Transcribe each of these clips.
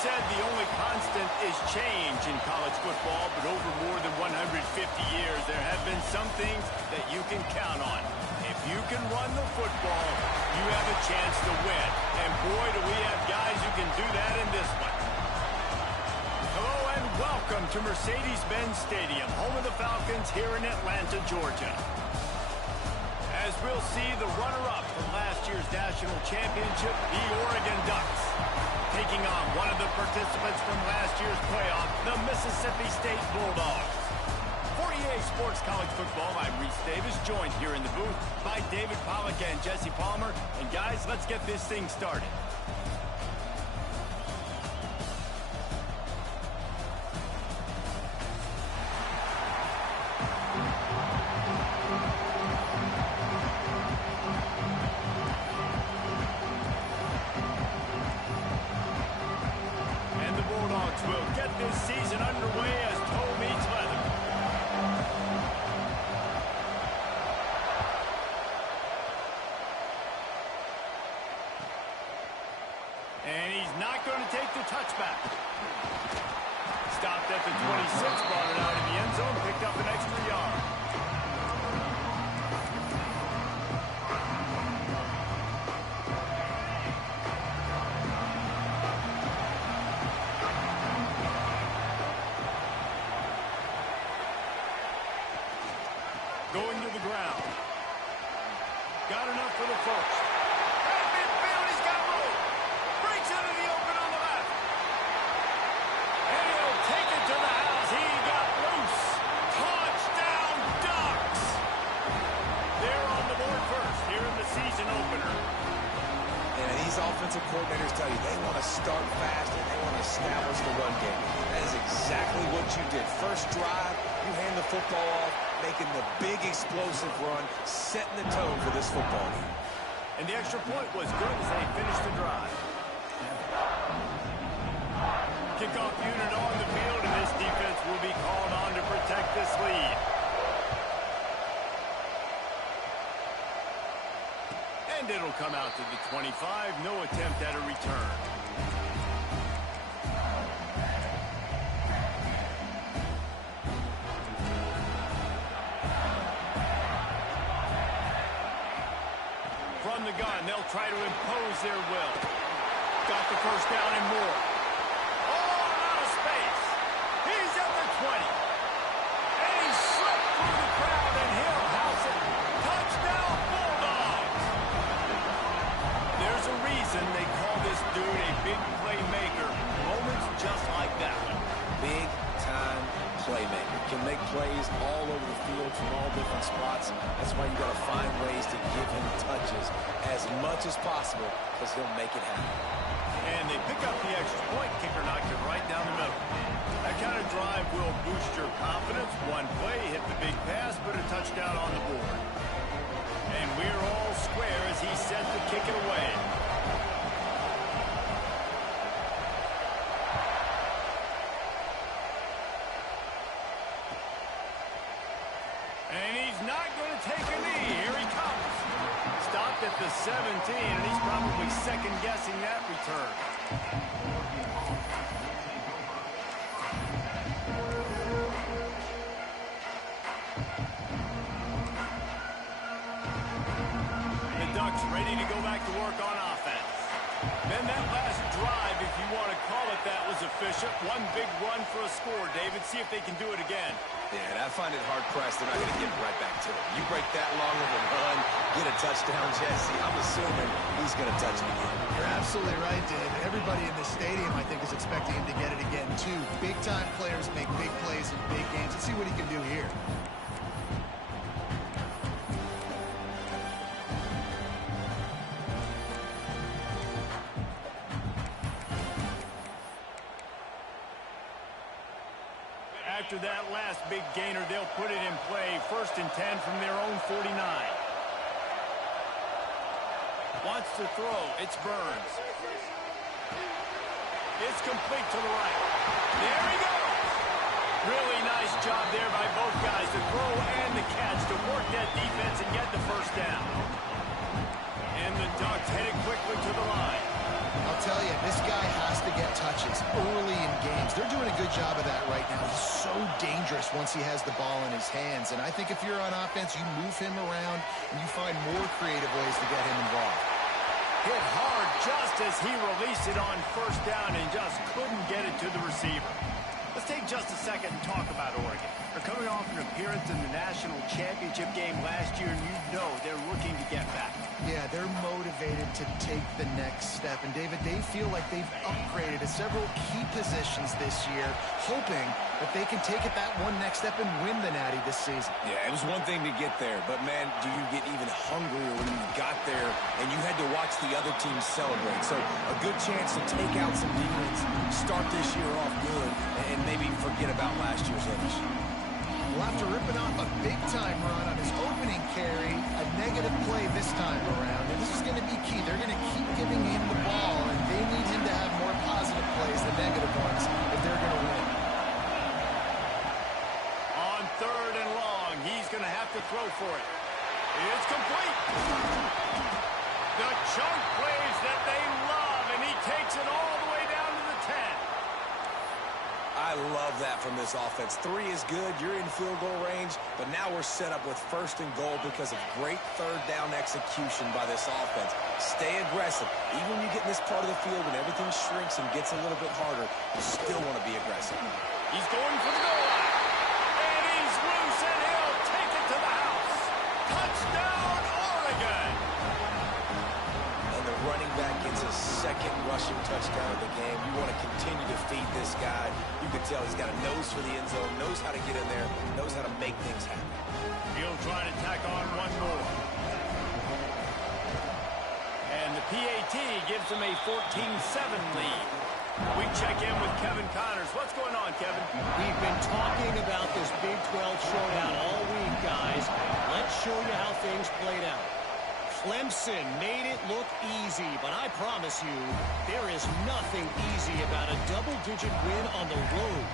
said the only constant is change in college football, but over more than 150 years, there have been some things that you can count on. If you can run the football, you have a chance to win. And boy, do we have guys who can do that in this one. Hello and welcome to Mercedes-Benz Stadium, home of the Falcons here in Atlanta, Georgia. As we'll see the runner-up from last year's national championship, the Oregon Ducks, taking on one of the participants from last year's playoff, the Mississippi State Bulldogs. For EA Sports College Football, I'm Reese Davis, joined here in the booth by David Pollack and Jesse Palmer. And guys, let's get this thing started. Will get this season underway as toe meets leather. And he's not going to take the touchback. Stopped at the 26, brought it out in the end zone, picked up an extra yard. Going to the ground. Got enough for the first. At midfield, he's got room. Breaks into the open on the left. And he'll take it to the house. He got loose. Touchdown, Ducks. They're on the board first here in the season opener. And these offensive coordinators tell you they want to start fast and they want to establish the run game. That is exactly what you did. First drive, you hand the football off, making the big explosive run, setting the tone for this football game. And the extra point was good as they finished the drive. Kickoff unit on the field, and this defense will be called on to protect this lead. And it'll come out to the 25. No attempt at a return. From the gun, they'll try to impose their will. Got the first down and more. Oh, out of space. He's at the 20. And he slipped through the crowd, and he'll house it. Touchdown, Bulldogs. There's a reason they call this dude a big playmaker. Moments just like that one. Big-time playmaker. Can make plays all over the field from all different spots. That's why you got to find ways to give him touches as much as possible because he'll make it happen. And they pick up the extra point. Kicker knocked it right down the middle. That kind of drive will boost your confidence. One play, hit the big pass, put a touchdown on the board. And we're all square as he's set to kick it away. And he's not going to take a knee. Here he comes. Stopped at the 17, and he's probably second-guessing that return. The Ducks ready to go back to work on offense. Then that last drive, if you want to call it that, was efficient. One big run for a score, David. See if they can do it again. Yeah, and I find it hard-pressed. They're not going to get right back to it. You break that long of a run, get a touchdown, Jesse, I'm assuming he's going to touch it again. You're absolutely right, Dave. Everybody in the stadium, I think, is expecting him to get it again, too. Big-time players make big plays in big games. Let's see what he can do here. After that last big gainer, they'll put it in play. 1st and 10 from their own 49. Wants to throw. It's Burns. It's complete to the right. There he goes. Really nice job there by both guys, the throw and the catch, to work that defense and get the first down. And the Ducks headed quickly to the line. I'll tell you, this guy has to get touches early in games. They're doing a good job of that right now. He's so dangerous once he has the ball in his hands. And I think if you're on offense, you move him around and you find more creative ways to get him involved. Hit hard just as he released it on first down and just couldn't get it to the receiver. Let's take just a second and talk about Oregon. They're coming off an appearance in the national championship game last year, and you know they're looking to get back. Yeah, they're motivated to take the next step. And, David, they feel like they've upgraded to several key positions this year, hoping that they can take it that one next step and win the Natty this season. Yeah, it was one thing to get there, but, man, do you get even hungrier when you got there and you had to watch the other team celebrate. So a good chance to take out some demons, start this year off good, and maybe forget about last year's finish. Well, after ripping off a big-time run on his opening carry, a negative play this time around. And this is going to be key. They're going to keep giving him the ball, and they need him to have more positive plays than negative ones if they're going to win. On third and long, he's going to have to throw for it. It's complete. The chunk plays that they love, and he takes it all the way down to the 10. I love that from this offense. 3 is good. You're in field goal range, but now we're set up with first and goal because of great third down execution by this offense. Stay aggressive. Even when you get in this part of the field and everything shrinks and gets a little bit harder, you still want to be aggressive. He's going for the goal line. And he's loose, and he'll take it to the house. Touchdown, Oregon. And the running back gets his second rushing touchdown of the game. You want to continue to feed this guy. You can tell he's got a nose for the end zone, knows how to get in there, knows how to make things happen. He'll try to tack on one more. And the PAT gives him a 14-7 lead. We check in with Kevin Connors. What's going on, Kevin? We've been talking about this Big 12 showdown all week, guys. Let's show you how things played out. Clemson made it look easy, but I promise you, there is nothing easy about a double-digit win on the road.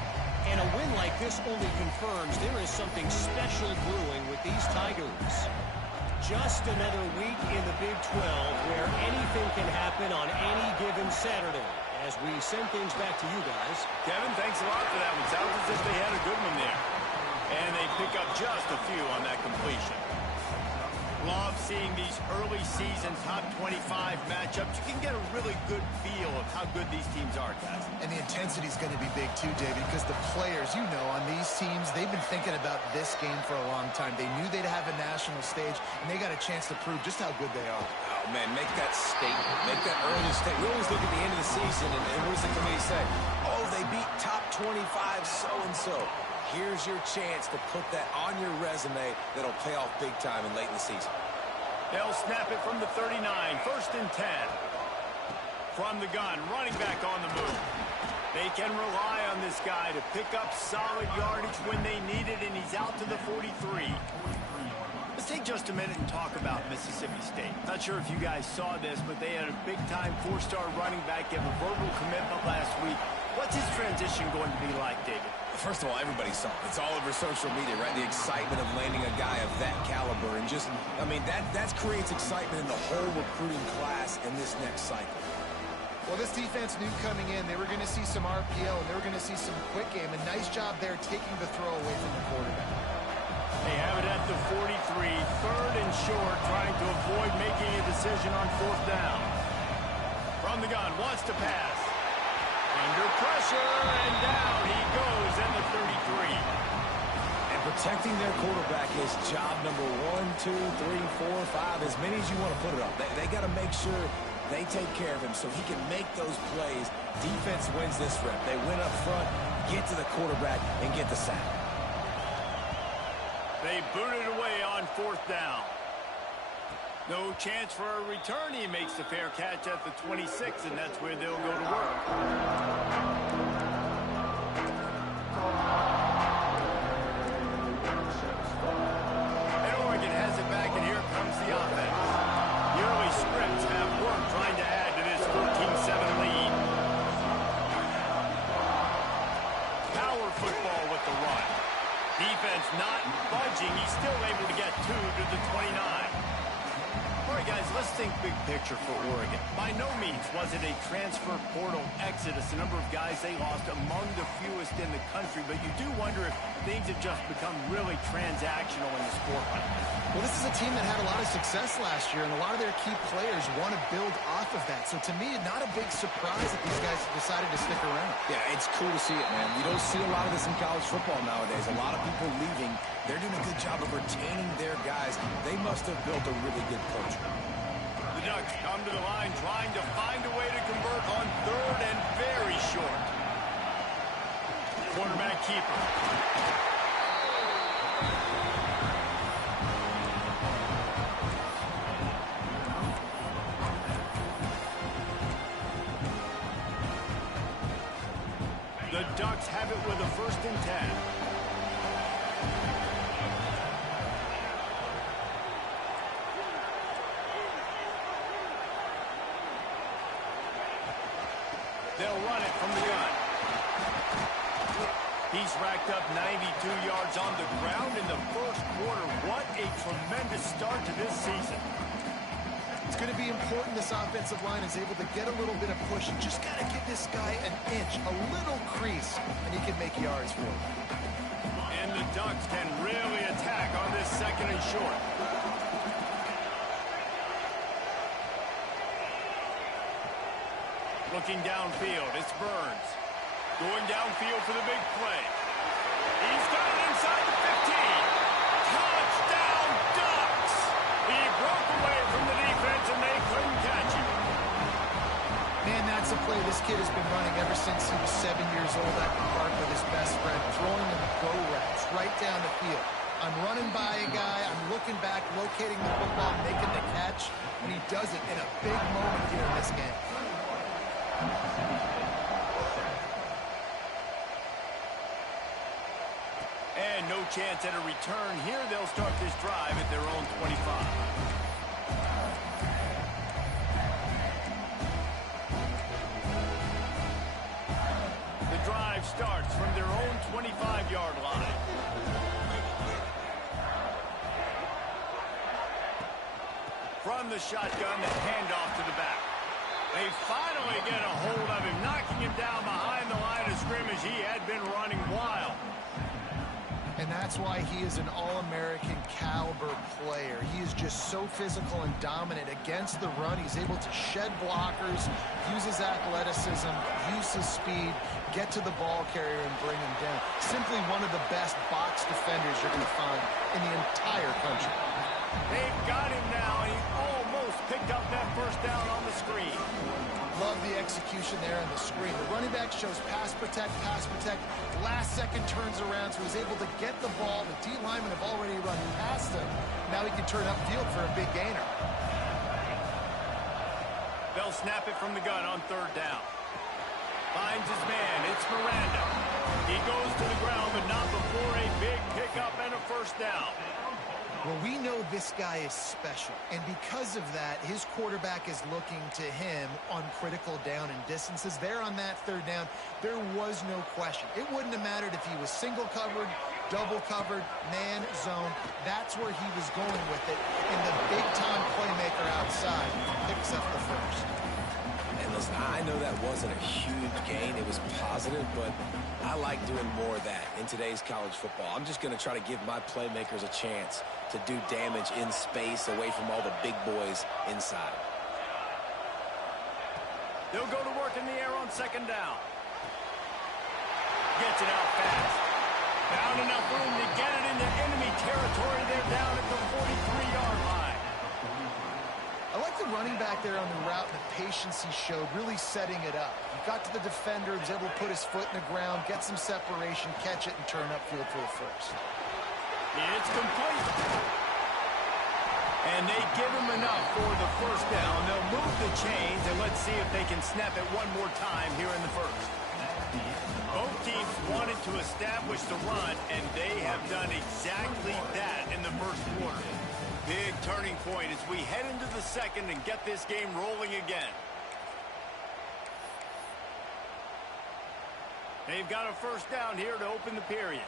And a win like this only confirms there is something special brewing with these Tigers. Just another week in the Big 12 where anything can happen on any given Saturday. As we send things back to you guys. Kevin, thanks a lot for that one. Sounds as if they had a good one there. And they pick up just a few on that completion. Love seeing these early season top 25 matchups. You can get a really good feel of how good these teams are, guys. And the intensity is going to be big too, David, because the players, you know, on these teams, they've been thinking about this game for a long time. They knew they'd have a national stage, and they got a chance to prove just how good they are. Oh, man, make that statement. Make that early statement. We always look at the end of the season, and what does the committee say? Oh, they beat top 25 so-and-so. Here's your chance to put that on your resume that'll pay off big time and late in the season. They'll snap it from the 39, first and 10. From the gun, running back on the move. They can rely on this guy to pick up solid yardage when they need it, and he's out to the 43. Let's take just a minute and talk about Mississippi State. Not sure if you guys saw this, but they had a big-time 4-star running back give a verbal commitment last week. What's his transition going to be like, David? First of all, everybody saw it. It's all over social media, right? The excitement of landing a guy of that caliber. And just, I mean, that creates excitement in the whole recruiting class in this next cycle. Well, this defense knew coming in they were going to see some RPO, and they were going to see some quick game. A nice job there taking the throw away from the quarterback. They have it at the 43, third and short, trying to avoid making a decision on fourth down. From the gun, wants to pass. Under pressure, and down he goes at the 33. And protecting their quarterback is job number 1, 2, 3, 4, 5, as many as you want to put it up. They got to make sure they take care of him so he can make those plays. Defense wins this rep. They win up front, get to the quarterback, and get the sack. They boot it away on fourth down. No chance for a return. He makes the fair catch at the 26, and that's where they'll go to work. And Oregon has it back, and here comes the offense. The early scripts have worked trying to add to this 14-7 lead. Power football with the run. Defense not budging. He's still able to get 2 to the 29. All right, guys, let's think big picture for Oregon. By no means was it a transfer portal exodus. The number of guys they lost among the fewest in the country, but you do wonder if things have just become really transactional in the sport right now. Well, this is a team that had a lot of success last year, and a lot of their key players want to build off of that. So to me, not a big surprise that these guys decided to stick around. Yeah, it's cool to see it, man. You don't see a lot of this in college football nowadays. A lot of people leaving. They're doing a good job of retaining their guys. They must have built a really good culture. The Ducks come to the line trying to find a way to convert on third and very short. Quarterback keeper. The Ducks have it with a 1st and 10. They'll run it from the gun. He's racked up 92 yards on the ground in the first quarter. What a tremendous start to this season. It's going to be important this offensive line is able to get a little bit of push. You just got to give this guy an inch, a little crease, and he can make yards for it. And the Ducks can really attack on this 2nd and short. Looking downfield, it's Burns. Going downfield for the big play. He's got it inside the 15. Touchdown, Ducks! He broke away from the defense, and they couldn't catch him. Man, that's a play this kid has been running ever since he was 7 years old at the park with his best friend, throwing him go routes right down the field. I'm running by a guy, I'm looking back, locating the football, making the catch, and he does it in a big moment here in this game. And no chance at a return here. They'll start this drive at their own 25. The drive starts from their own 25-yard line. From the shotgun, the handoff to the back. They finally get a hold of him, knocking him down behind the line of scrimmage. He had been running wild. And that's why he is an All-American caliber player. He is just so physical and dominant against the run. He's able to shed blockers, use his athleticism, use his speed, get to the ball carrier and bring him down. Simply one of the best box defenders you're going to find in the entire country. They've got him now, and he almost picked up that 1st down on the screen. Love the execution there on the screen. The running back shows pass protect, last second turns around, so he's able to get the ball. The D linemen have already run past him. Now he can turn upfield for a big gainer. They'll snap it from the gun on 3rd down. Finds his man. It's Miranda. He goes to the ground, but not before a big pickup and a 1st down. Well, we know this guy is special, and because of that, his quarterback is looking to him on critical down and distances. There on that 3rd down, there was no question. It wouldn't have mattered if he was single covered, double covered, man, zone. That's where he was going with it, and the big-time playmaker outside picks up the 1st. And listen, I know that wasn't a huge gain. It was positive, but I like doing more of that in today's college football. I'm just going to try to give my playmakers a chance to do damage in space away from all the big boys inside. They'll go to work in the air on 2nd down. Gets it out fast. Found enough room to get it into enemy territory. They're down at the 43-yard line. I like the running back there on the route and the patience he showed, really setting it up. He got to the defender, he was able to put his foot in the ground, get some separation, catch it, and turn upfield for the 1st. It's complete. And they give him enough for the 1st down. They'll move the chains, and let's see if they can snap it one more time here in the 1st. Both teams wanted to establish the run, and they have done exactly that in the 1st quarter. Big turning point as we head into the 2nd and get this game rolling again. They've got a 1st down here to open the period.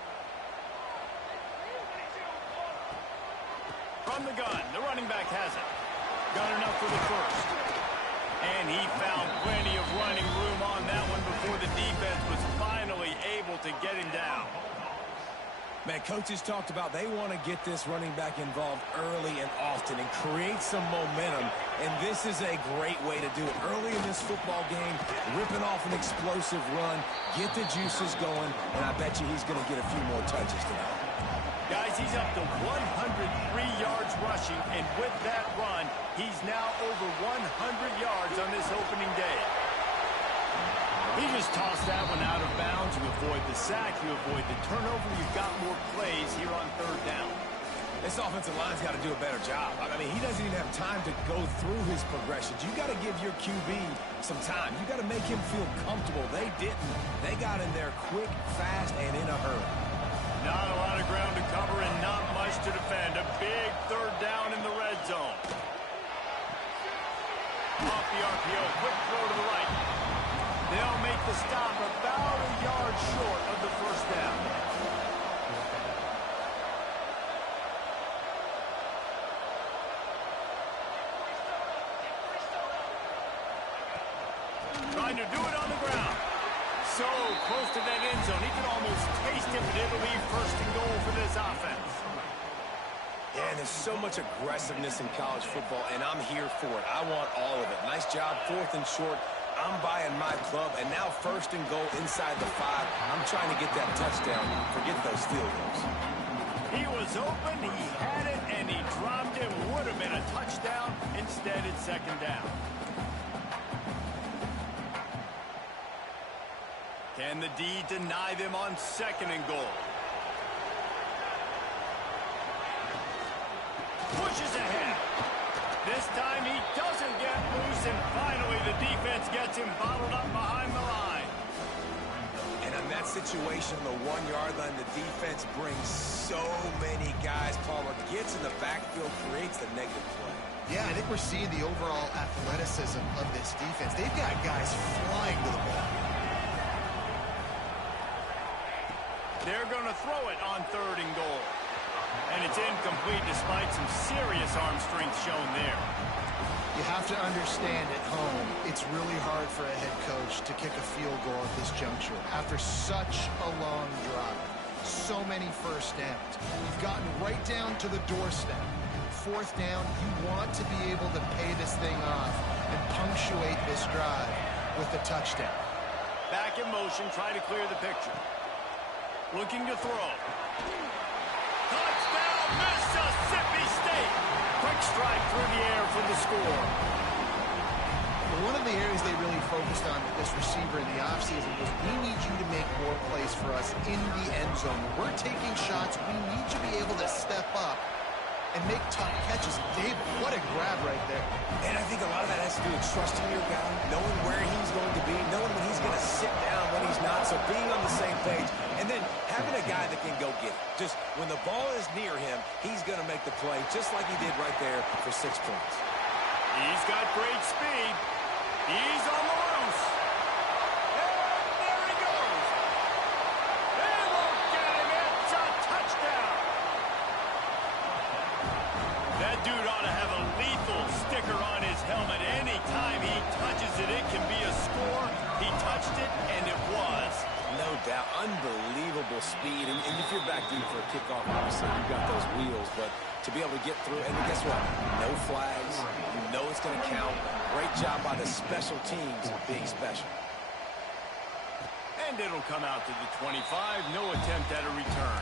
From the gun, the running back has it. Got enough for the first. And he found plenty of running room on that one before the defense was finally able to get him down. Man, coaches talked about they want to get this running back involved early and often and create some momentum, and this is a great way to do it. Early in this football game, ripping off an explosive run, get the juices going, and I bet you he's going to get a few more touches tonight. Guys, he's up to 103 yards rushing, and with that run, he's now over 100 yards on this opening day. He just tossed that one out of bounds. You avoid the sack, you avoid the turnover. You've got more plays here on third down. This offensive line's got to do a better job. I mean, he doesn't even have time to go through his progressions. You got to give your QB some time. You got to make him feel comfortable. They didn't. They got in there quick, fast, and in a hurry. Not a lot of ground to cover and not much to defend. A big third down in the red zone. Off the RPO, quick throw to the right. They'll make the stop about a yard short of the first down. Trying to do it on the ground. So close to that end zone. He can almost taste it, but it'll be first and goal for this offense. Yeah, and there's so much aggressiveness in college football, and I'm here for it. I want all of it. Nice job, 4th and short. I'm buying my club, and now first and goal inside the 5. I'm trying to get that touchdown. Forget those field goals. He was open, he had it, and he dropped it. Would have been a touchdown. Instead, it's second down. Can the D deny them on second and goal? Pushes ahead. This time he doesn't get loose, and finally the defense gets him bottled up behind the line. And in that situation, the 1-yard line, the defense brings so many guys. Palmer gets in the backfield, creates the negative play. Yeah, I think we're seeing the overall athleticism of this defense. They've got guys flying to the ball. They're going to throw it on third and goal. And it's incomplete despite some serious arm strength shown there. You have to understand at home, it's really hard for a head coach to kick a field goal at this juncture. After such a long drive, so many first downs. You've gotten right down to the doorstep. 4th down, you want to be able to pay this thing off and punctuate this drive with a touchdown. Back in motion, try to clear the picture. Looking to throw. Touchdown, Mississippi State. Quick strike through the air for the score. One of the areas they really focused on with this receiver in the offseason was we need you to make more plays for us in the end zone. We're taking shots. We need you to be able to step up and make tough catches. David, what a grab right there. And I think a lot of that has to do with trusting your guy, knowing where he's going to be, knowing when he's going to sit down, when he's not, so being on the same page, and then having a guy that can go get it. Just when the ball is near him, he's going to make the play, just like he did right there for 6 points. He's got great speed. He's on the loose. And there he goes. They look at him. It's a touchdown. That dude ought to have a lethal sticker on his helmet. Anytime he touches it, it can be a score. He touched it, and it was. No doubt. Unbelievable speed. And if you're back deep for a kickoff, obviously you've got those wheels. But to be able to get through, and guess what? No flags. You know it's going to count. Great job by the special teams being special. And it'll come out to the 25. No attempt at a return.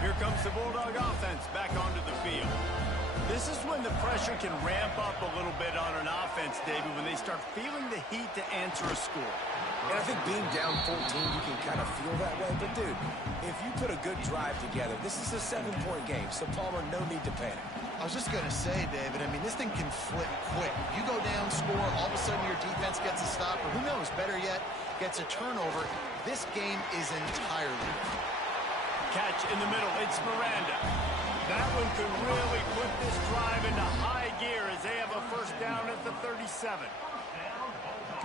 Here comes the Bulldog offense back onto the field. This is when the pressure can ramp up a little bit on an offense, David, when they start feeling the heat to answer a score. And I think being down 14, you can kind of feel that way. But, dude, if you put a good drive together, this is a 7-point game. So, Palmer, no need to panic. I was just going to say, David, I mean, this thing can flip quick. You go down, score, all of a sudden your defense gets a stop, or who knows, better yet, gets a turnover. This game is entirely. Catch in the middle. It's Miranda. That one could really put this drive into high gear as they have a first down at the 37.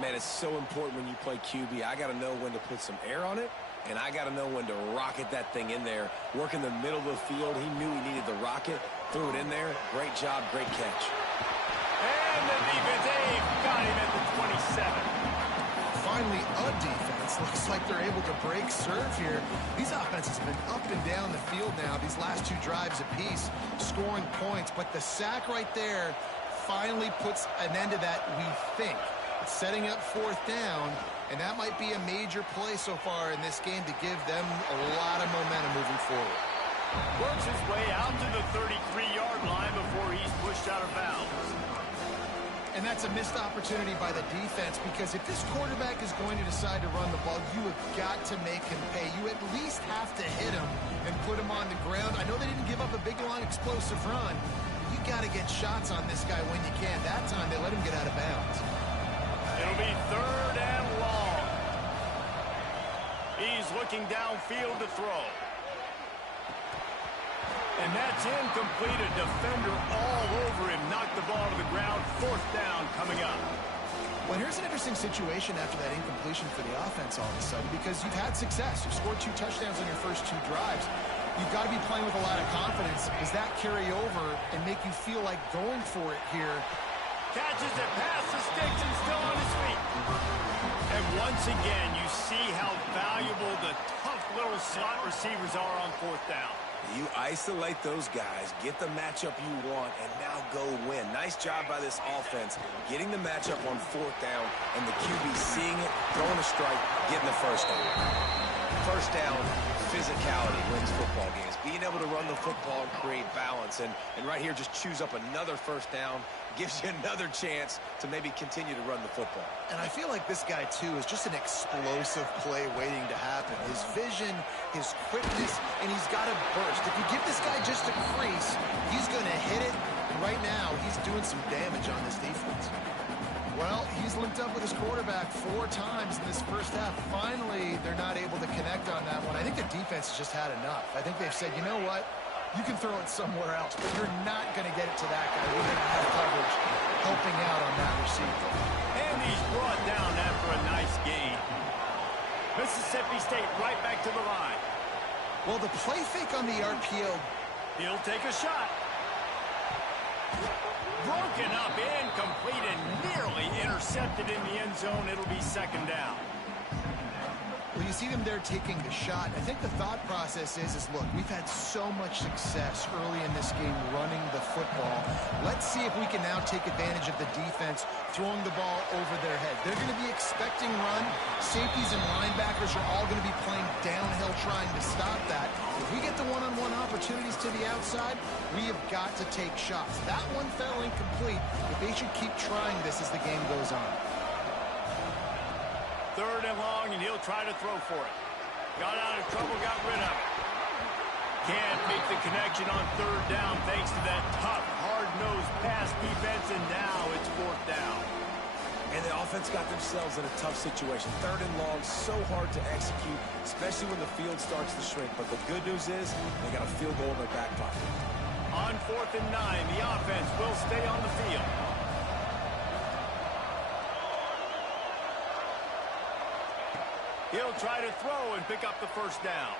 Man, it's so important when you play QB. I got to know when to put some air on it, and I got to know when to rocket that thing in there. Work in the middle of the field. He knew he needed the rocket. Threw it in there. Great job, great catch. And the defense, they've got him at the 27. Finally, a defense. Looks like they're able to break serve here. These offenses have been up and down the field now, these last 2 drives apiece, scoring points. But the sack right there finally puts an end to that, we think. It's setting up 4th down, and that might be a major play so far in this game to give them a lot of momentum moving forward. Works his way out to the 33-yard line before he's pushed out of bounds. And that's a missed opportunity by the defense, because if this quarterback is going to decide to run the ball, you have got to make him pay. You at least have to hit him and put him on the ground. I know they didn't give up a big, long, explosive run. You got to get shots on this guy when you can. That time, they let him get out of bounds. It'll be 3rd and long. He's looking downfield to throw. And that's incomplete. A defender all over him. Knocked the ball to the ground. 4th down coming up. Well, here's an interesting situation after that incompletion for the offense all of a sudden, because you've had success. You've scored 2 touchdowns on your first 2 drives. You've got to be playing with a lot of confidence. Does that carry over and make you feel like going for it here? Catches it past the sticks and still on his feet. And once again, you see how valuable the tough little slot receivers are on 4th down. You isolate those guys, get the matchup you want, and now go win. Nice job by this offense, getting the matchup on 4th down, and the QB seeing it, throwing a strike, getting the 1st down. 1st down, physicality wins football games. Being able to run the football and create balance, and right here, just choose up another 1st down, gives you another chance to maybe continue to run the football. And I feel like this guy, too, is just an explosive play waiting to happen. His vision, his quickness, and he's got a burst. If you give this guy just a crease, he's going to hit it. And right now, he's doing some damage on this defense. Well, he's linked up with his quarterback 4 times in this first half. Finally, they're not able to connect on that one. I think the defense has just had enough. I think they've said, you know what? You can throw it somewhere else, but you're not going to get it to that guy. We're going to have coverage helping out on that receiver. And he's brought down after a nice gain. Mississippi State right back to the line. Well, the play fake on the RPO. He'll take a shot. Broken up, incomplete, and nearly intercepted in the end zone. It'll be 2nd down. Well, you see them there taking the shot. I think the thought process is look, we've had so much success early in this game running the football. Let's see if we can now take advantage of the defense throwing the ball over their head. They're going to be expecting run. Safeties and linebackers are all going to be playing downhill trying to stop that. If we get the one-on-one opportunities to the outside, we have got to take shots. That one fell incomplete, but they should keep trying this as the game goes on. 3rd and long, and he'll try to throw for it. Got out of trouble, got rid of it. Can't make the connection on 3rd down thanks to that tough, hard-nosed pass defense, and now it's 4th down. And the offense got themselves in a tough situation. 3rd and long, so hard to execute, especially when the field starts to shrink. But the good news is they got a field goal in their back pocket. On 4th and 9, the offense will stay on the field. He'll try to throw and pick up the 1st down.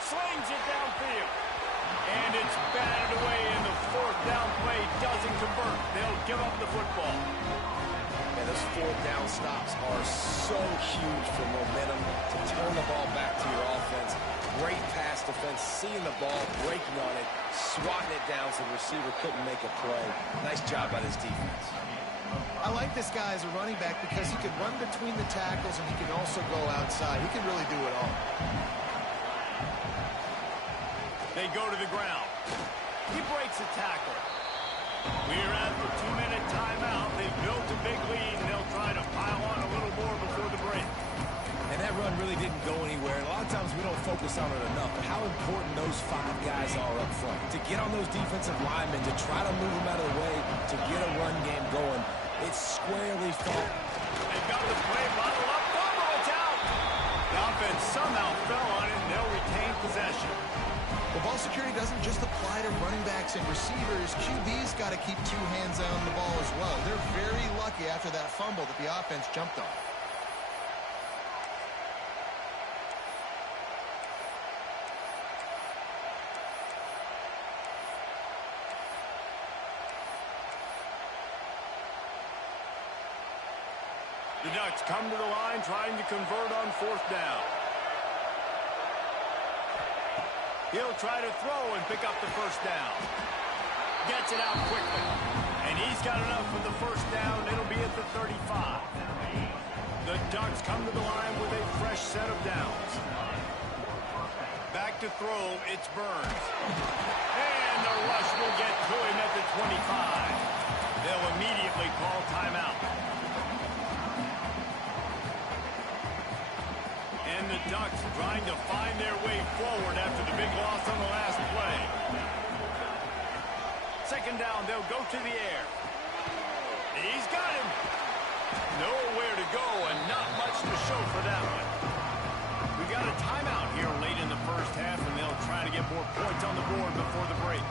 Slings it downfield. And it's batted away, and the 4th down play doesn't convert. They'll give up the football. And those 4th down stops are so huge for momentum to turn the ball back to your offense. Great pass defense, seeing the ball, breaking on it, swatting it down so the receiver couldn't make a play. Nice job by this defense. I like this guy as a running back because he can run between the tackles and he can also go outside. He can really do it all. They go to the ground. He breaks a tackle. We're at the 2-minute timeout. They've built a big lead, and they'll try to pile on a little more before the break. And that run really didn't go anywhere. And a lot of times we don't focus on it enough, but how important those 5 guys are up front. To get on those defensive linemen, to try to move them out of the way, to get a run game going. It's squarely fought. They've got the play bottle up. Fumble, it's out. The offense somehow fell on it, and they'll retain possession. Well, ball security doesn't just apply to running backs quarterbacks and receivers, QB's got to keep two hands on the ball as well. They're very lucky after that fumble that the offense jumped on. The Ducks come to the line trying to convert on fourth down. He'll try to throw and pick up the first down. Gets it out quickly. And he's got enough for the first down. It'll be at the 35. The Ducks come to the line with a fresh set of downs. Back to throw, it's Burns. And the rush will get to him at the 25. They'll immediately call timeout. And the Ducks trying to find their way forward after the big loss on the last play. Second down, they'll go to the air. He's got him. Nowhere to go and not much to show for that one. We got a timeout here late in the first half, and they'll try to get more points on the board before the break.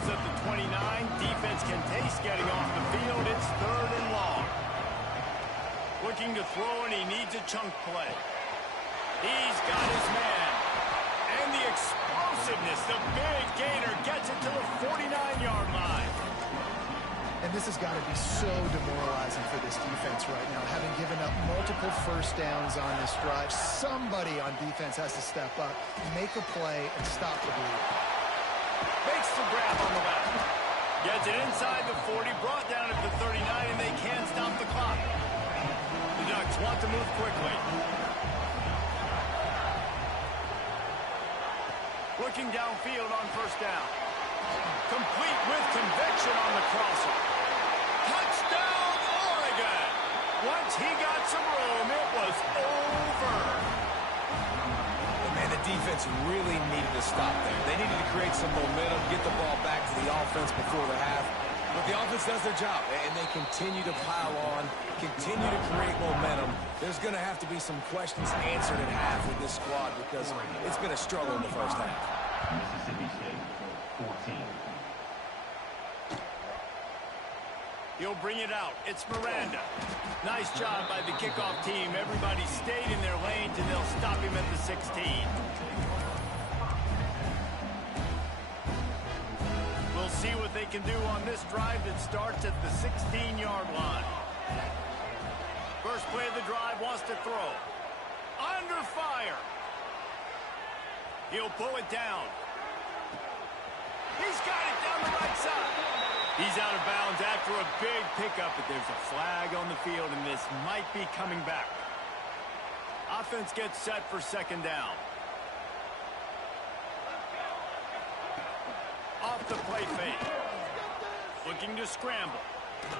At the 29, defense can taste getting off the field. It's third and long. Looking to throw, and he needs a chunk play. He's got his man. And the explosiveness, the big gainer gets it to the 49-yard line. And this has got to be so demoralizing for this defense right now, having given up multiple first downs on this drive. Somebody on defense has to step up, make a play, and stop the bleed. Makes the grab on the left. Gets it inside the 40, brought down at the 39, and they can't stop the clock. The Ducks want to move quickly. Looking downfield on first down. Complete with conviction on the crosser. Touchdown, Oregon! Once he got some room, it was over. Man, the defense really needed to stop there. They needed to create some momentum, get the ball back to the offense before the half. But the offense does their job, and they continue to pile on, continue to create momentum. There's going to have to be some questions answered at half with this squad because it's been a struggle in the first half. Mississippi State, 14. He'll bring it out. It's Miranda. Nice job by the kickoff team. Everybody stayed in their lanes, and they'll stop him at the 16. We'll see what they can do on this drive that starts at the 16-yard line. First play of the drive, wants to throw. Under fire. He'll pull it down. He's got it down the right side. He's out of bounds after a big pickup, but there's a flag on the field, and this might be coming back. Offense gets set for second down. Off the play fake. Looking to scramble.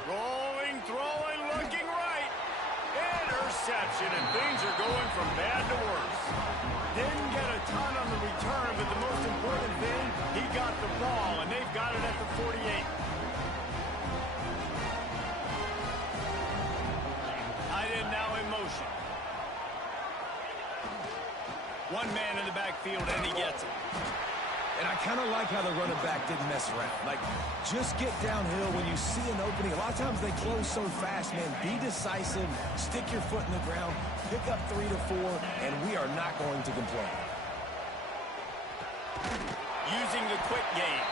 Rolling, throwing, looking right. Interception, and things are going from bad to worse. Didn't get a ton on the return, but the most important thing, he got the ball, and they've got it at the 48. Tight end now in motion. One man in the backfield, and he gets it. And I kind of like how the running back didn't mess around. Like, just get downhill when you see an opening. A lot of times they close so fast, man. Be decisive, stick your foot in the ground, pick up 3 to 4, and we are not going to complain. Using the quick game,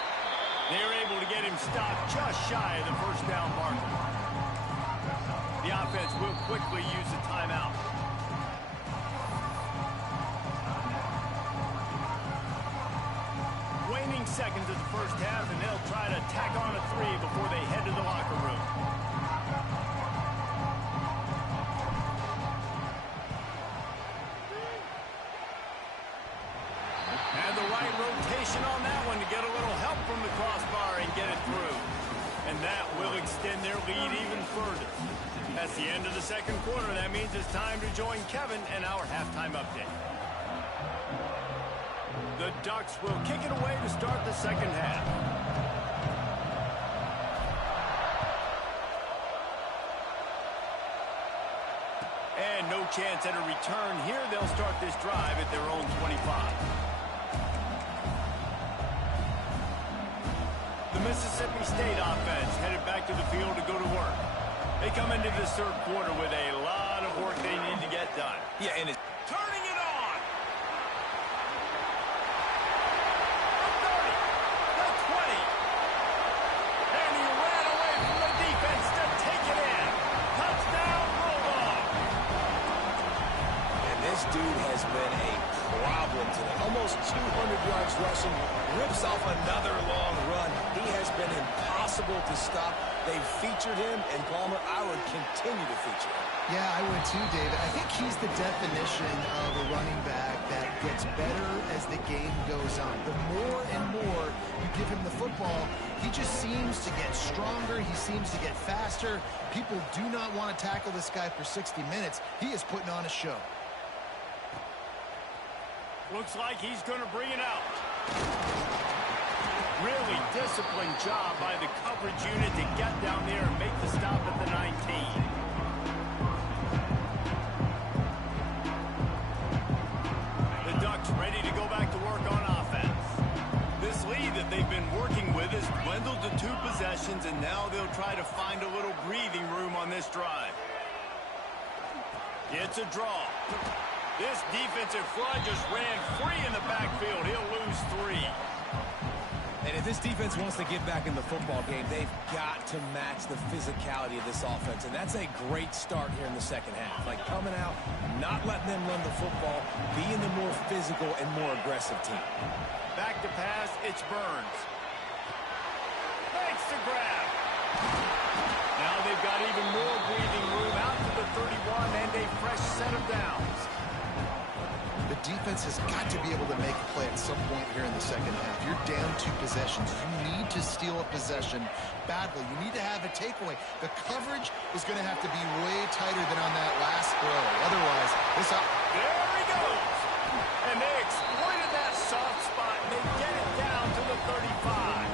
they're able to get him stopped just shy of the first down marker. The offense will quickly use a timeout. Waning seconds of the first half, and they'll try to tack on a 3 before they head to the locker room. And the right rotation on that one to get a little help from the crossbar and get it through. And that will extend their lead even further. That's the end of the second quarter. That means it's time to join Kevin and our halftime update. The Ducks will kick it away to start the second half. And no chance at a return here. They'll start this drive at their own 25. The Mississippi State offense headed back to the field to go to work. They come into this third quarter with a lot of work they need to get done. Yeah, and it's Turning it on. The 30, the 20. And he ran away from the defense to take it in. Touchdown, Bulldog. And this dude has been a problem today. Almost 200 yards rushing. Rips off another long run. He has been impossible to stop. They've featured him, and Palmer, I would continue to feature him. Yeah, I would too, David. I think he's the definition of a running back that gets better as the game goes on. The more and more you give him the football, he just seems to get stronger. He seems to get faster. People do not want to tackle this guy for 60 minutes. He is putting on a show. Looks like he's going to bring it out. Really disciplined job by the coverage unit to get down there and make the stop at the 19. The Ducks ready to go back to work on offense. This lead that they've been working with has dwindled to 2 possessions, and now they'll try to find a little breathing room on this drive. It's a draw. This defensive front just ran free in the backfield. He'll lose 3. And if this defense wants to get back in the football game, they've got to match the physicality of this offense. And that's a great start here in the second half. Like coming out, not letting them run the football, being the more physical and more aggressive team. Back to pass, it's Burns. Makes the grab. Now they've got even more breathing room out to the 31 and a fresh set of downs. The defense has got to be able to make a play at some point here in the second half. You're down 2 possessions. You need to steal a possession badly. You need to have a takeaway. The coverage is going to have to be way tighter than on that last throw. Otherwise, this up. There he goes. And they exploited that soft spot, and they get it down to the 35.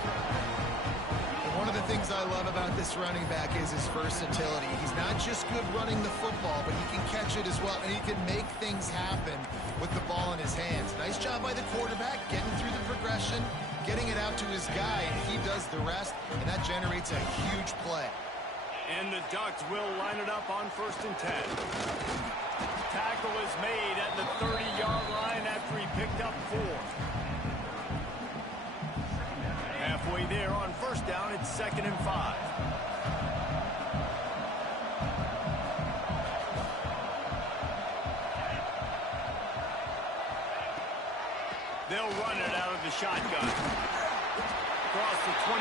One of the things I love about this running back is his versatility. He's not just good running the football, but he can catch it as well, and he can make things happen with the ball in his hands. Nice job by the quarterback, getting through the progression, getting it out to his guy, and he does the rest, and that generates a huge play. And the Ducks will line it up on 1st and 10. Tackle is made at the 30-yard line after he picked up 4. Halfway there on 1st down, it's 2nd and 5. They'll run it out of the shotgun. Across the 25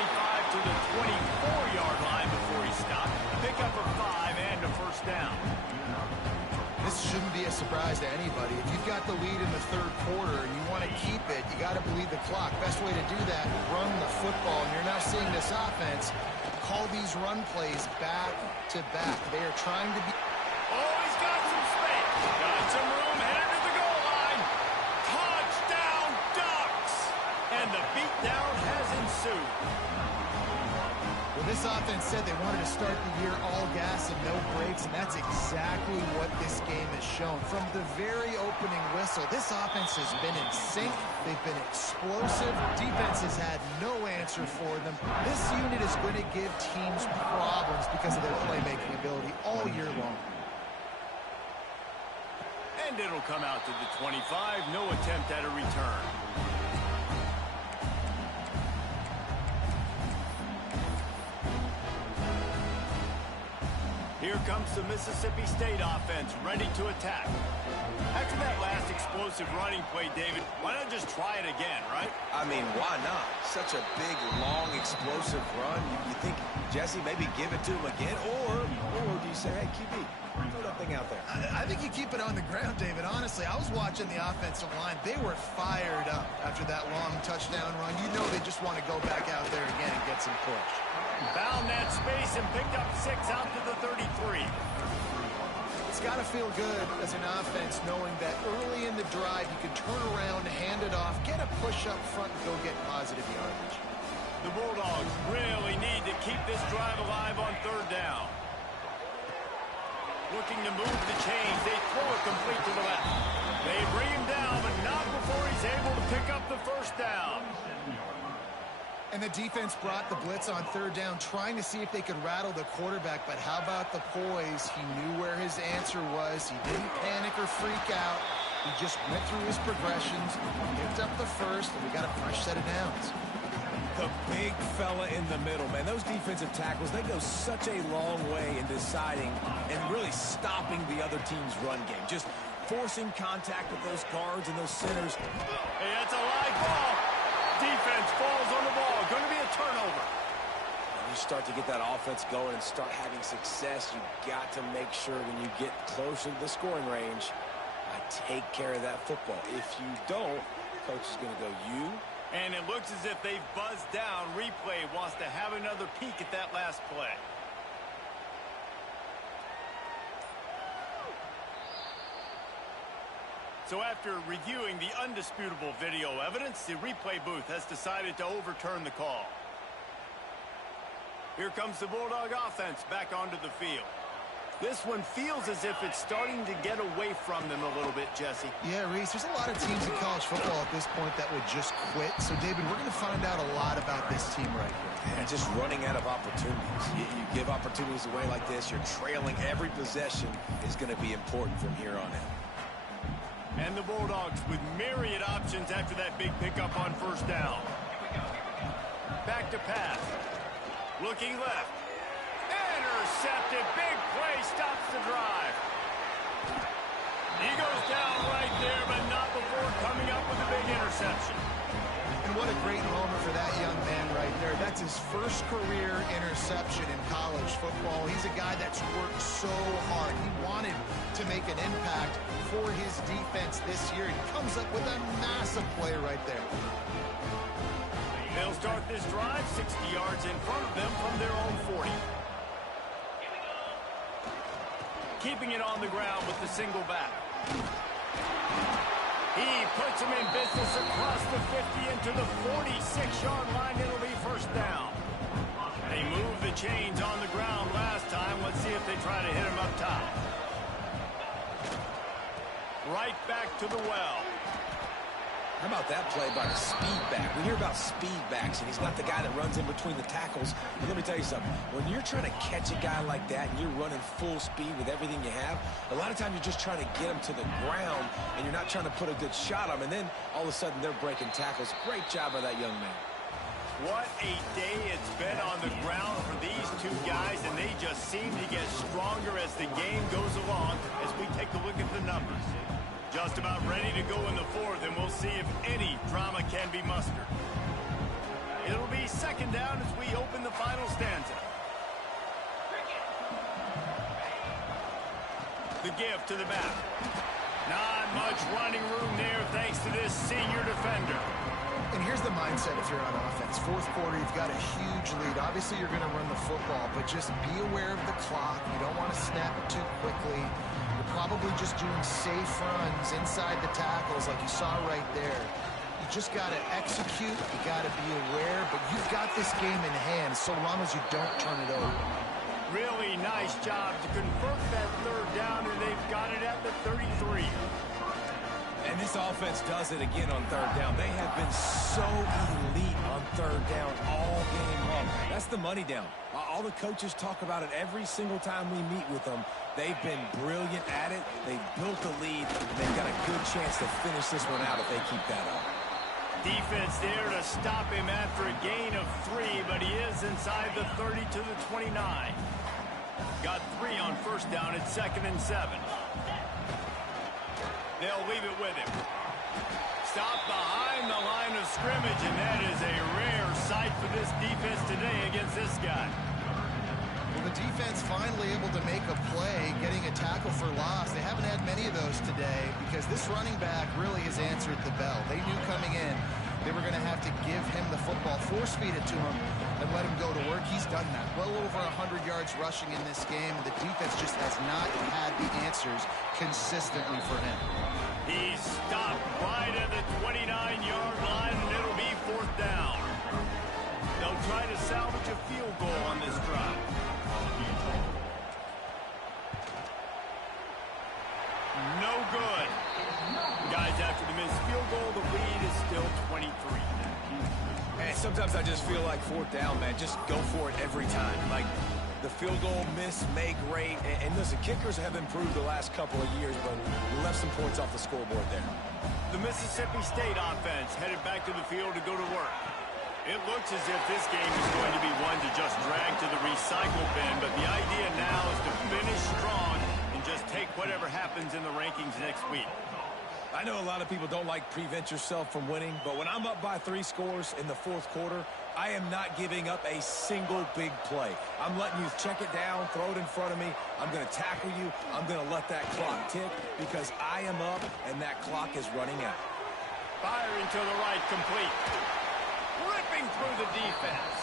to the 24-yard line before he stopped. Pick up a 5 and a 1st down. This shouldn't be a surprise to anybody. If you've got the lead in the 3rd quarter and you want to keep it, you got to bleed the clock. Best way to do that, run the football. And you're now seeing this offense call these run plays back to back. They are trying to be... Oh, he's got some space. Got some room, headed to the goal line. Touchdown, Ducks. And the beatdown has ensued. Well, this offense said they wanted to start the year all gas and no brakes, and that's exactly what this game has shown. From the very opening whistle, this offense has been in sync. They've been explosive. Defense has had no answer for them. This unit is going to give teams problems because of their playmaking ability all year long. And it'll come out to the 25. No attempt at a return. Here comes the Mississippi State offense, ready to attack. After that last explosive running play, David, why not just try it again, right? I mean, why not? Such a big, long, explosive run. You think, Jesse, maybe give it to him again? Or do you say, hey, QB, throw that thing out there? I think you keep it on the ground, David. Honestly, I was watching the offensive line. They were fired up after that long touchdown run. You know they just want to go back out there again and get some push. Found that space and picked up 6 out to the 33. It's got to feel good as an offense knowing that early in the drive you can turn around, hand it off, get a push up front, and go get positive yardage. The Bulldogs really need to keep this drive alive on 3rd down. Looking to move the chains. They throw it complete to the left. They bring him down, but not before he's able to pick up the first down. And the defense brought the blitz on third down, trying to see if they could rattle the quarterback. But how about the poise? He knew where his answer was. He didn't panic or freak out. He just went through his progressions, picked up the first, and we got a fresh set of downs. The big fella in the middle, man. Those defensive tackles, they go such a long way in deciding and really stopping the other team's run game. Just forcing contact with those guards and those centers. Hey, that's a live ball. Defense falls on the ball. Going to be a turnover. When you start to get that offense going and start having success, you got to make sure when you get closer to the scoring range, take care of that football. If you don't, coach is going to go, you. And it looks as if they've buzzed down. Replay wants to have another peek at that last play. So after reviewing the undisputable video evidence, the replay booth has decided to overturn the call. Here comes the Bulldog offense back onto the field. This one feels as if it's starting to get away from them a little bit, Jesse. Yeah, Reese, there's a lot of teams in college football at this point that would just quit. So, David, we're going to find out a lot about this team right here. And just running out of opportunities. You give opportunities away like this, you're trailing every possession is going to be important from here on out. And the Bulldogs with myriad options after that big pickup on first down. Back to pass. Looking left. Intercepted. Big play stops the drive. He goes down right there, but not before coming up with a big interception. And what a great moment for that young man right there. That's his first career interception in college football. He's a guy that's worked so hard. He wanted to make an impact for his defense this year. He comes up with a massive play right there. They'll start this drive 60 yards in front of them from their own 40. Keeping it on the ground with the single back. He puts him in business across the 50 into the 46-yard line. It'll be first down. They moved the chains on the ground last time. Let's see if they try to hit him up top. Right back to the well. How about that play by the speed back? We hear about speed backs, and he's not the guy that runs in between the tackles. But let me tell you something. When you're trying to catch a guy like that and you're running full speed with everything you have, a lot of times you're just trying to get him to the ground, and you're not trying to put a good shot on him. And then all of a sudden they're breaking tackles. Great job by that young man. What a day it's been on the ground for these two guys, and they just seem to get stronger as the game goes along as we take a look at the numbers. Just about ready to go in the fourth, and we'll see if any drama can be mustered. It'll be second down as we open the final stanza. The give to the back. Not much running room there thanks to this senior defender. And here's the mindset if you're on offense. Fourth quarter, you've got a huge lead. Obviously, you're going to run the football, but just be aware of the clock. You don't want to snap it too quickly. You're probably just doing safe runs inside the tackles like you saw right there. You just got to execute. You got to be aware, but you've got this game in hand so long as you don't turn it over. Really nice job to convert that third down, and they've got it at the 33. And this offense does it again on third down. They have been so elite on third down all game long. That's the money down. All the coaches talk about it every single time we meet with them. They've been brilliant at it. They've built the lead, and they've got a good chance to finish this one out if they keep that up. Defense there to stop him after a gain of 3, but he is inside the 30 to the 29. Got 3 on first down at 2nd and 7. They'll leave it with him. Stop behind the line of scrimmage, and that is a rare sight for this defense today against this guy. Well, the defense finally able to make a play, getting a tackle for loss. They haven't had many of those today because this running back really has answered the bell. They knew coming in they were going to have to give him the football, force-feed it to him, and let him go to work. He's done that. Well over 100 yards rushing in this game, and the defense just has not had the answers consistently for him. He stopped right at the 29-yard line, and it'll be fourth down. They'll try to salvage a field goal on this drive. the missed field goal, the lead is still 23. And sometimes I just feel like fourth down, man. Just go for it every time. Like, the field goal miss, make great. And listen, kickers have improved the last couple of years, but we left some points off the scoreboard there. The Mississippi State offense headed back to the field to go to work. It looks as if this game is going to be one to just drag to the recycle bin, but the idea now is to finish strong and just take whatever happens in the rankings next week. I know a lot of people don't like prevent yourself from winning, but when I'm up by 3 scores in the fourth quarter, I am not giving up a single big play. I'm letting you check it down, throw it in front of me. I'm going to tackle you. I'm going to let that clock tick because I am up and that clock is running out. Firing to the right, complete. Ripping through the defense.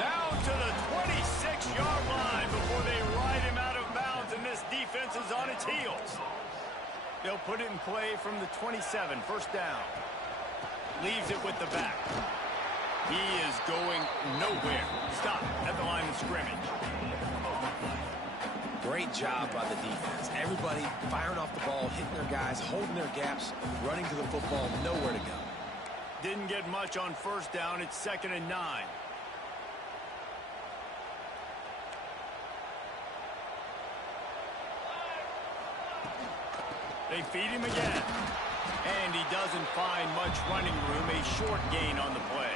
Down to the 26-yard line before they ride him out of bounds, and this defense is on its heels. They'll put it in play from the 27, first down. Leaves it with the back. He is going nowhere. Stop at the line of scrimmage. Great job by the defense. Everybody firing off the ball, hitting their guys, holding their gaps, running to the football, nowhere to go. Didn't get much on first down. It's 2nd and 9. They feed him again. And he doesn't find much running room. A short gain on the play.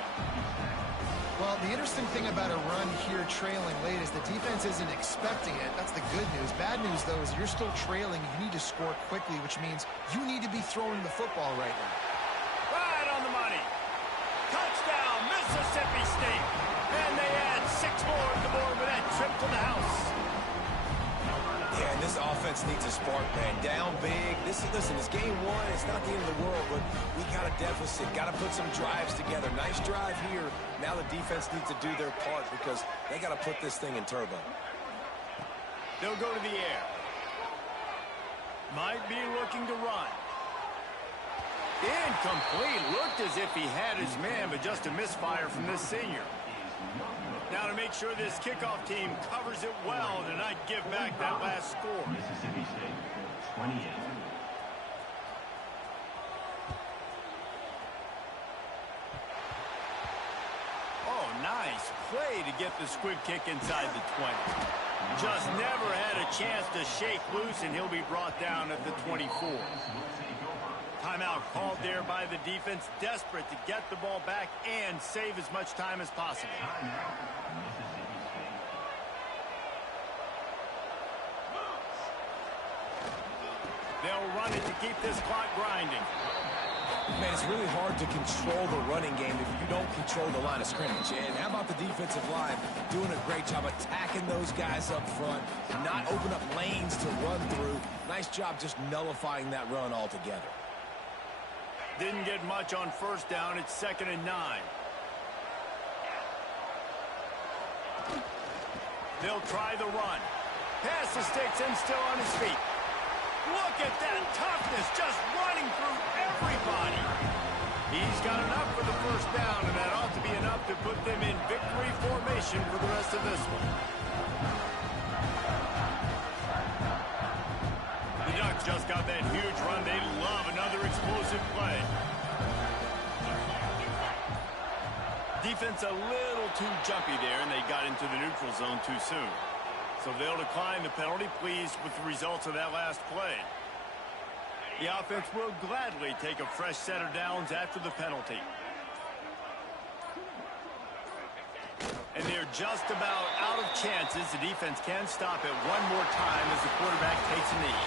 Well, the interesting thing about a run here trailing late is the defense isn't expecting it. That's the good news. Bad news, though, is you're still trailing. You need to score quickly, which means you need to be throwing the football right now. Right on the money. Touchdown, Mississippi State. And they add 6 more to the board with that trip to the house. Yeah, and this offense needs a spark, man. Down big. Listen, it's game 1. It's not the end of the world, but we got a deficit. Got to put some drives together. Nice drive here. Now the defense needs to do their part because they got to put this thing in turbo. They'll go to the air. Might be looking to run. Incomplete. Looked as if he had his man, but just a misfire from this senior. Now to make sure this kickoff team covers it well to not give back that last score. Mississippi State, 28. Oh, nice play to get the squib kick inside the 20. Just never had a chance to shake loose, and he'll be brought down at the 24. Timeout called there by the defense, desperate to get the ball back and save as much time as possible. They'll run it to keep this clock grinding. Man, it's really hard to control the running game if you don't control the line of scrimmage. And how about the defensive line doing a great job attacking those guys up front, not open up lanes to run through. Nice job just nullifying that run altogether. Didn't get much on first down. It's 2nd and 9. They'll try the run. Pass the sticks and still on his feet. Look at that toughness, just running through everybody. He's got enough for the first down, and that ought to be enough to put them in victory formation for the rest of this one. The Ducks just got that huge run. They love another explosive play. Defense a little too jumpy there, and they got into the neutral zone too soon. So they'll decline the penalty, pleased with the results of that last play. The offense will gladly take a fresh set of downs after the penalty. And they're just about out of chances. The defense can stop it one more time as the quarterback takes a knee.